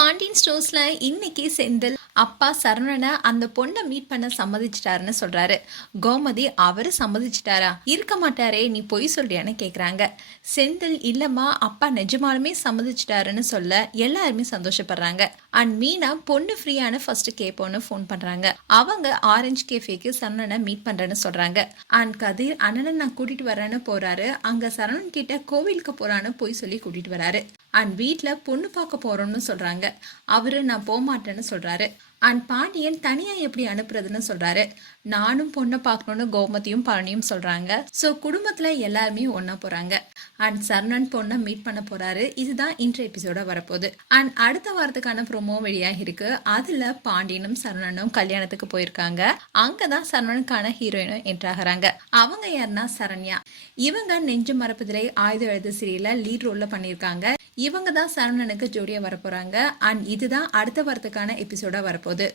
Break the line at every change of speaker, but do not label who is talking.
பாண்டியன் ஸ்டோர்ஸ்ல இன்னைக்கு செந்தில் அப்பா சரவணனை அந்த பொண்ணை மீட் பண்ண சம்மதிச்சிட்டாருன்னு சொல்றாரு. கோமதி அவரு சம்மதிச்சிட்டாரா? இருக்க மாட்டாரே நீ பொய் சொல்றியான்னு கேக்குறாங்க. செந்தில் இல்லம்மா அப்பா நிஜமாலுமே சம்மதிச்சிட்டாருன்னு சொல்ல எல்லாருமே சந்தோஷப்படுறாங்க. அண்ட் மீனா பொண்ணு ஃப்ரீயான ஃபர்ஸ்ட் கேட்போன்னு ஃபோன் பண்றாங்க. அவங்க ஆரஞ்சு கேஃபேக்கு சரவணனை மீட் பண்றேன்னு சொல்றாங்க. அண்ட் கதிர் அண்ணனை நான் கூட்டிட்டு வரேன்னு போறாரு. அங்க சரவணன் கிட்ட கோவிலுக்கு போறான்னு போய் சொல்லி கூட்டிட்டு வராரு. அண்ட் வீட்டில் பொண்ணு பார்க்க போறோம்னு சொல்றாங்க. அவரு நான் போகமாட்டேன்னு சொல்றாரு. அண்ட் பாண்டியன் தனியா எப்படி அனுப்புறதுன்னு சொல்றாரு. நானும் பொண்ணை பார்க்கணும்னு கோமதியும் பழனியும் சொல்றாங்க. ஸோ குடும்பத்துல எல்லாருமே ஒன்னா போறாங்க. அண்ட் சரணன் பொண்ணை மீட் பண்ண போறாரு. இதுதான் இன்றைய எபிசோட வரப்போகுது. அண்ட் அடுத்த வாரத்துக்கான ப்ரோமோ வெளியாக இருக்கு. அதுல பாண்டியனும் சரணனும் கல்யாணத்துக்கு போயிருக்காங்க. அங்கதான் சரணனுக்கான ஹீரோயினும் என்ட்ராகிறாங்க அவங்க யாருன்னா சரண்யா. இவங்க நெஞ்சு மரப்புதிரை ஆயுத எழுத சீரியல லீட் ரோல்ல பண்ணியிருக்காங்க. இவங்க தான் சரவணனுக்கு ஜோடியாக வரப்போகிறாங்க அண்ட் இதுதான் அடுத்த வாரத்துக்கான எபிசோடா வரப்போகுது.